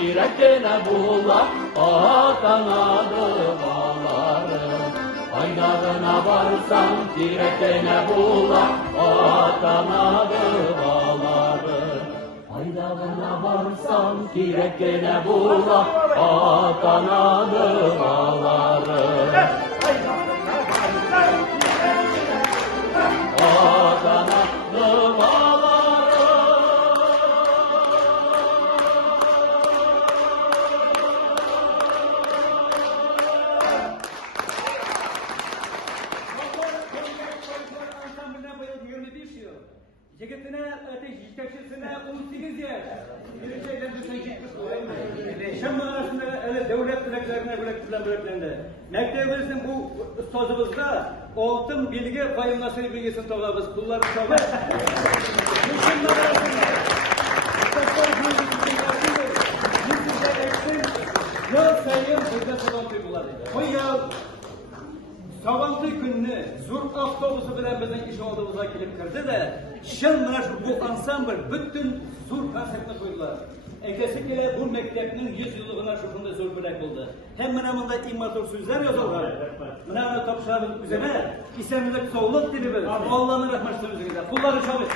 Tirekene buğla atanadı bağlarım. Aydağına varsam tirekene buğla atanadı bağlarım. Aydağına varsam tirekene buğla atanadı bağlarım. Atanadı bağlarım. Yigitine ateş yetakçısına 18 yaş. Bir şeyden de gitmiş olayım. Şam arasında öyle devlet bıraklarında. Mektebirimizin bu sözümüzde altın bilgi payınlasını bilgisini toplarız. Kulları toplar. Şunlar arasında. Yıl sayın burada sabah duyguları. Bu yıl Sabantı gününü Zur avtobusu bilen bizim iş olduğumuza gelip kirdi de şimdi bu ansambl bütün Zur konsertini koydular. Ekesi kere bu mektebinin 100 yıllığına şurada Zur bilek oldu. Hem bunda immatur sözler yazıldı. Buna topşarın üzerine İslam'daki soğuluk dili verir. Allah'ın rahmet sözü gider. Kulları çalış.